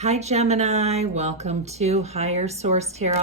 Hi Gemini, welcome to Higher Source Tarot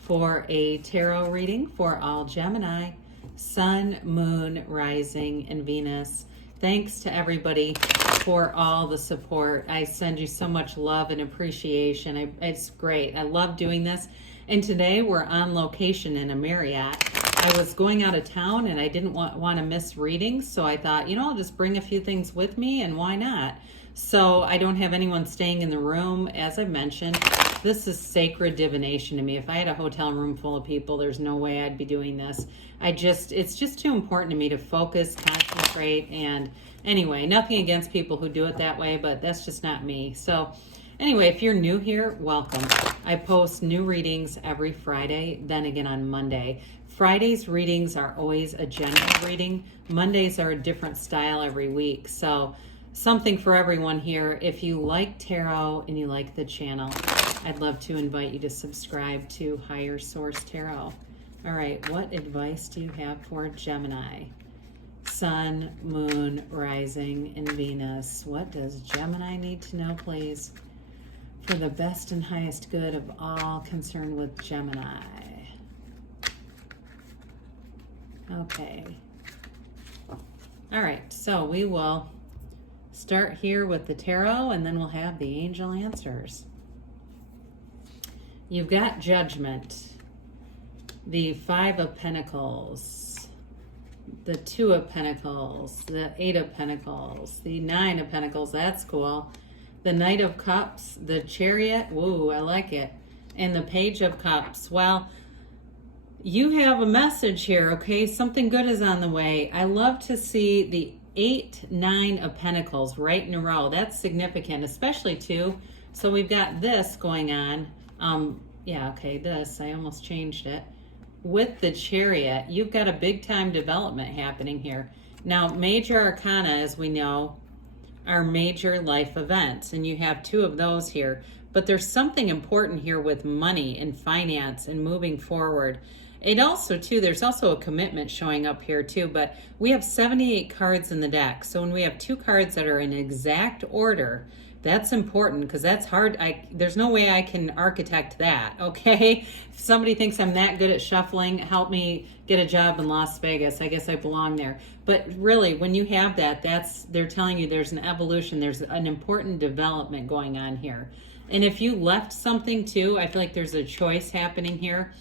for a tarot reading for all Gemini, Sun, Moon, Rising, and Venus. Thanks to everybody for all the support. I send you so much love and appreciation. It's great. I love doing this. And today we're on location in a Marriott. I was going out of town and I didn't want to miss readings, so I thought, I'll just bring a few things with me, and why not? So I don't have anyone staying in the room. As I mentioned, this is sacred divination to me. If I had a hotel room full of people, there's no way I'd be doing this. It's just too important to me to focus, concentrate, and anyway, nothing against people who do it that way, but that's just not me. So anyway, if you're new here, welcome. I post new readings every Friday, then again on Monday. Friday's readings are always a general reading. Mondays are a different style every week. So something for everyone here. If you like tarot and you like the channel, I'd love to invite you to subscribe to Higher Source Tarot. All right, what advice do you have for Gemini? Sun, Moon, Rising, and Venus. What does Gemini need to know, please, for the best and highest good of all concerned with Gemini? Okay. All right, so we will start here with the tarot, and then we'll have the angel answers. You've got Judgment, the Five of Pentacles, the Two of Pentacles, the Eight of Pentacles, the Nine of Pentacles, that's cool, the Knight of Cups, the Chariot, woo, I like it, and the Page of Cups. Well, you have a message here, okay? Something good is on the way. I love to see the 8, 9 of Pentacles right in a row. That's significant, especially too. So we've got this going on. This, I almost changed it. With the Chariot, you've got a big time development happening here. Now, major arcana, as we know, are major life events, and you have 2 of those here. But there's something important here with money and finance and moving forward. It also, too, there's also a commitment showing up here, too, but we have 78 cards in the deck. So when we have 2 cards that are in exact order, that's important because that's hard. There's no way I can architect that, okay? If somebody thinks I'm that good at shuffling, help me get a job in Las Vegas. I guess I belong there. But really, when you have that, they're telling you there's an evolution. There's an important development going on here. And if you left something, too, I feel like there's a choice happening here.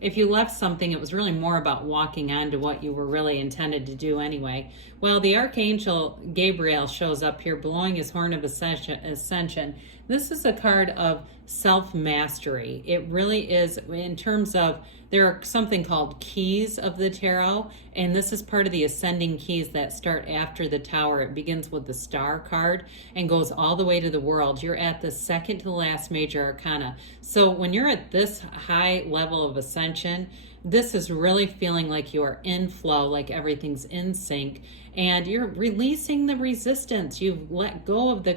If you left something, it was really more about walking on to what you were really intended to do anyway. Well, the Archangel Gabriel shows up here blowing his horn of ascension. This is a card of self-mastery. It really is, in terms of, there are something called keys of the tarot, and this is part of the ascending keys that start after the Tower. It begins with the Star card and goes all the way to the World. You're at the second to the last major arcana. So when you're at this high level of ascension, this is really feeling like you are in flow, like everything's in sync, and you're releasing the resistance. You've let go of the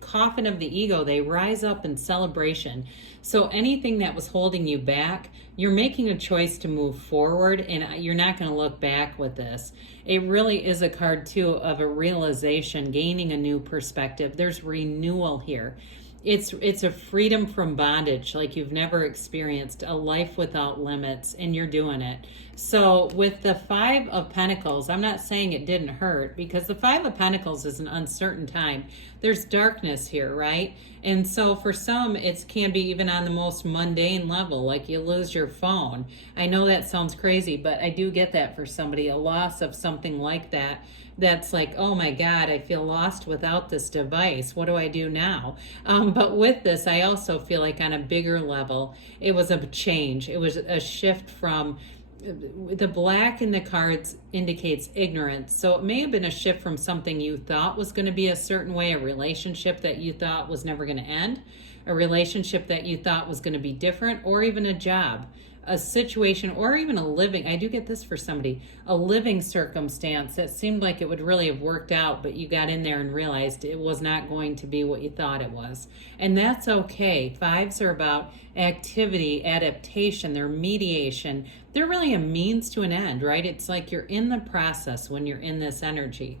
coffin of the ego. They rise up in celebration. So anything that was holding you back, you're making a choice to move forward, and you're not going to look back with this. It really is a card too of a realization, gaining a new perspective. There's renewal here. It's a freedom from bondage like you've never experienced, a life without limits, and you're doing it. So with the Five of Pentacles, I'm not saying it didn't hurt, because the Five of Pentacles is an uncertain time. There's darkness here, right? And so for some, it can be even on the most mundane level, like you lose your phone. I know that sounds crazy, but I do get that for somebody, a loss of something like that. That's like, oh my God, I feel lost without this device. What do I do now? But with this, I also feel like on a bigger level, it was a change. It was a shift from the black in the cards indicates ignorance. So it may have been a shift from something you thought was going to be a certain way, a relationship that you thought was never going to end, a relationship that you thought was going to be different, or even a job, a situation, or even a living. I do get this for somebody, a living circumstance that seemed like it would really have worked out, but you got in there and realized it was not going to be what you thought it was. And that's okay. Fives are about activity, adaptation, they're mediation. They're really a means to an end, right? It's like you're in the process when you're in this energy.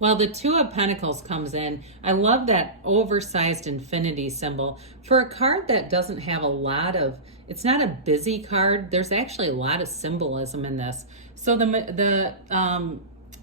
Well, the Two of Pentacles comes in. I love that oversized infinity symbol. For a card that doesn't have a lot of, it's not a busy card, there's actually a lot of symbolism in this. So the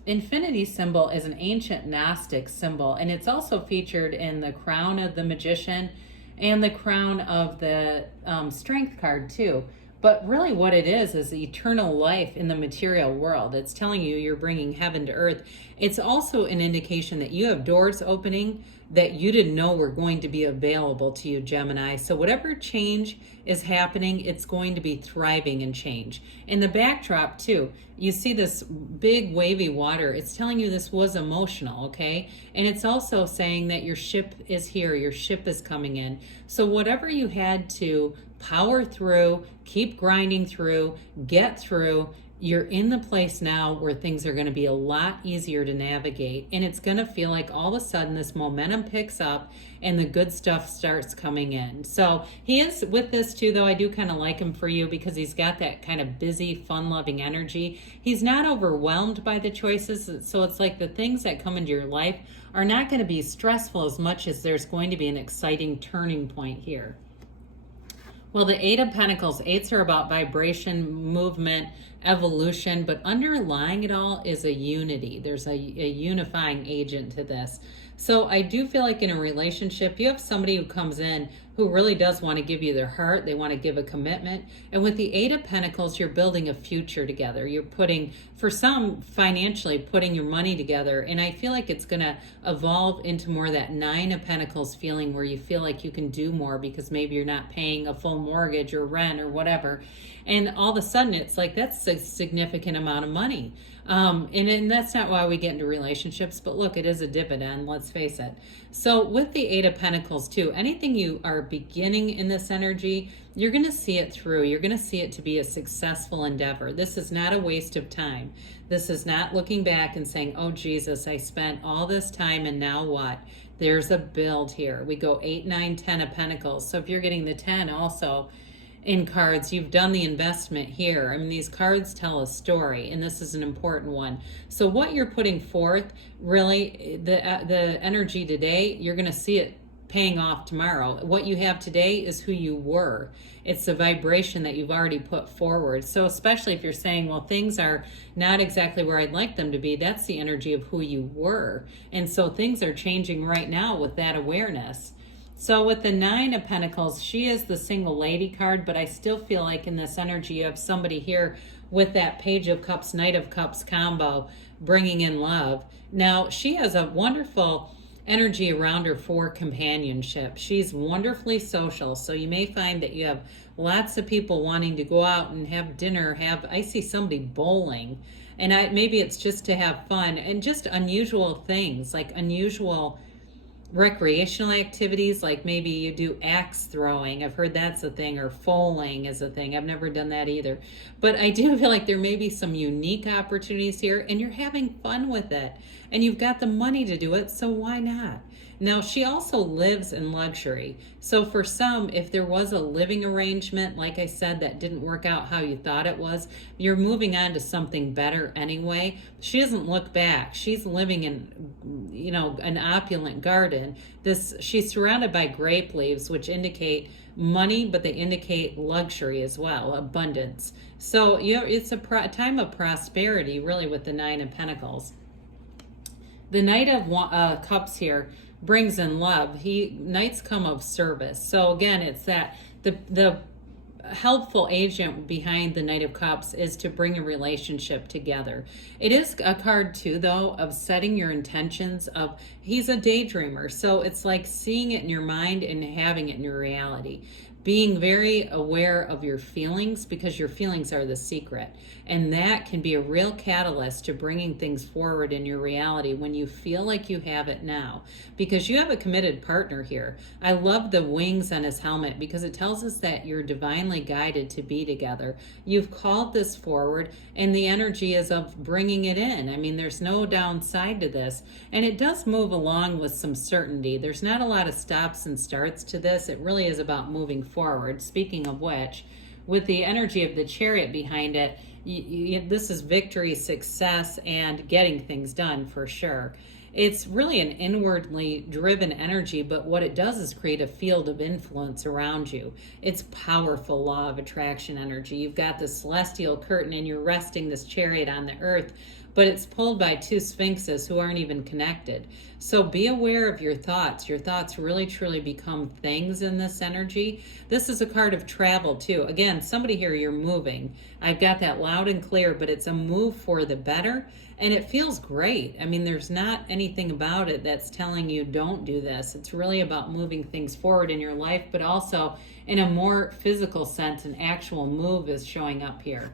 infinity symbol is an ancient Gnostic symbol, and it's also featured in the crown of the magician and the crown of the strength card too. But really what it is eternal life in the material world. It's telling you you're bringing heaven to earth. It's also an indication that you have doors opening that you didn't know were going to be available to you, Gemini. So whatever change is happening, it's going to be thriving in change. In the backdrop too, you see this big wavy water. It's telling you this was emotional, okay? And it's also saying that your ship is here, your ship is coming in. So whatever you had to power through, keep grinding through, get through, you're in the place now where things are going to be a lot easier to navigate. And it's going to feel like all of a sudden this momentum picks up and the good stuff starts coming in. So he is with this too, though. I do kind of like him for you because he's got that kind of busy, fun-loving energy. He's not overwhelmed by the choices. So it's like the things that come into your life are not going to be stressful as much as there's going to be an exciting turning point here. Well, the Eight of Pentacles, eights are about vibration, movement, evolution, but underlying it all is a unity. There's a unifying agent to this. So I do feel like in a relationship, you have somebody who comes in who really does want to give you their heart. They want to give a commitment. And with the Eight of Pentacles, you're building a future together. You're putting, for some, financially putting your money together. And I feel like it's going to evolve into more that Nine of Pentacles feeling where you feel like you can do more because maybe you're not paying a full mortgage or rent or whatever. And all of a sudden, it's like that's a significant amount of money. And that's not why we get into relationships, but look, it is a dividend, let's face it. So with the Eight of Pentacles too, anything you are beginning in this energy, you're going to see it through. You're going to see it to be a successful endeavor. This is not a waste of time. This is not looking back and saying, oh, Jesus, I spent all this time and now what? There's a build here. We go 8, 9, 10 of Pentacles. So if you're getting the 10 also, in cards, you've done the investment here. I mean, these cards tell a story, and this is an important one. So what you're putting forth, really, the energy today, you're going to see it paying off tomorrow. What you have today is who you were. It's the vibration that you've already put forward. So especially if you're saying, well, things are not exactly where I'd like them to be, that's the energy of who you were. And so things are changing right now with that awareness. So with the Nine of Pentacles, she is the single lady card, but I still feel like in this energy you have somebody here with that Page of Cups, Knight of Cups combo, bringing in love. Now, she has a wonderful energy around her for companionship. She's wonderfully social, so you may find that you have lots of people wanting to go out and have dinner, I see somebody bowling, and maybe it's just to have fun, and just unusual things, like unusual recreational activities, like maybe you do axe throwing. I've heard that's a thing, or foaling is a thing. I've never done that either. But I do feel like there may be some unique opportunities here, and you're having fun with it. And you've got the money to do it, so why not? Now, she also lives in luxury. So for some, if there was a living arrangement, like I said, that didn't work out how you thought it was, you're moving on to something better anyway. She doesn't look back. She's living in, an opulent garden. She's surrounded by grape leaves, which indicate money, but they indicate luxury as well, abundance. So it's a time of prosperity, really, with the Nine of Pentacles. The Knight of Cups here brings in love. Knights come of service. So again, it's that the helpful agent behind the Knight of Cups is to bring a relationship together. It is a card too, though, of setting your intentions. He's a daydreamer, so it's like seeing it in your mind and having it in your reality. Being very aware of your feelings, because your feelings are the secret. And that can be a real catalyst to bringing things forward in your reality when you feel like you have it now. Because you have a committed partner here. I love the wings on his helmet because it tells us that you're divinely guided to be together. You've called this forward, and the energy is of bringing it in. I mean, there's no downside to this. And it does move along with some certainty. There's not a lot of stops and starts to this. It really is about moving forward. Speaking of which, with the energy of the Chariot behind it, this is victory, success, and getting things done for sure. It's really an inwardly driven energy, but what it does is create a field of influence around you. It's powerful law of attraction energy. You've got this celestial curtain and you're resting this chariot on the earth, but it's pulled by two sphinxes who aren't even connected. So be aware of your thoughts. Your thoughts really truly become things in this energy. This is a card of travel too. Again, somebody here, you're moving. I've got that loud and clear, but it's a move for the better, and it feels great. I mean, there's not anything about it that's telling you don't do this. It's really about moving things forward in your life, but also in a more physical sense, an actual move is showing up here.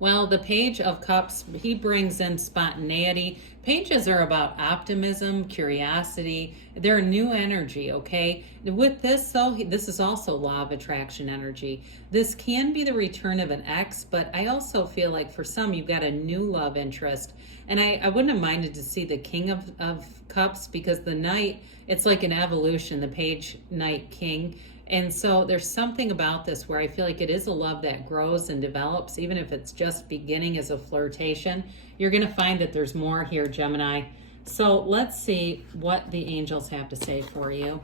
Well, the Page of Cups, he brings in spontaneity. Pages are about optimism, curiosity. They're new energy, okay? With this, though, this is also law of attraction energy. This can be the return of an ex, but I also feel like for some, you've got a new love interest. And I wouldn't have minded to see the King of Cups, because the Knight, it's like an evolution, the Page, Knight, King. And so there's something about this where I feel like it is a love that grows and develops, even if it's just beginning as a flirtation. You're going to find that there's more here, Gemini. So let's see what the angels have to say for you.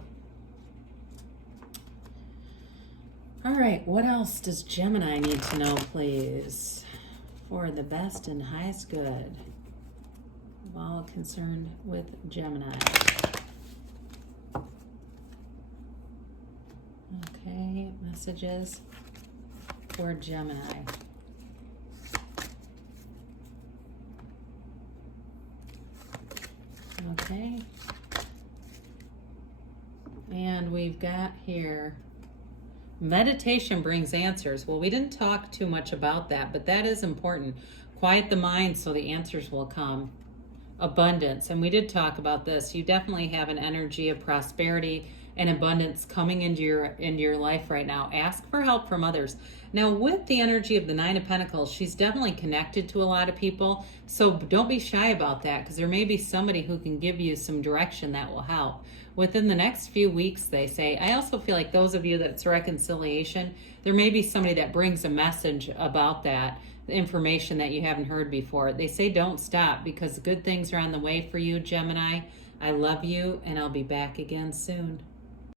All right, what else does Gemini need to know, please, for the best and highest good of all concerned with Gemini? Okay, messages for Gemini. Okay. And we've got here, meditation brings answers. Well, we didn't talk too much about that, but that is important. Quiet the mind so the answers will come. Abundance, and we did talk about this. You definitely have an energy of prosperity and abundance coming into your life right now. Ask for help from others. Now, with the energy of the Nine of Pentacles, she's definitely connected to a lot of people. So don't be shy about that, because there may be somebody who can give you some direction that will help. Within the next few weeks, they say. I also feel like those of you that's reconciliation, there may be somebody that brings a message about that, the information that you haven't heard before. They say don't stop, because good things are on the way for you, Gemini. I love you, and I'll be back again soon.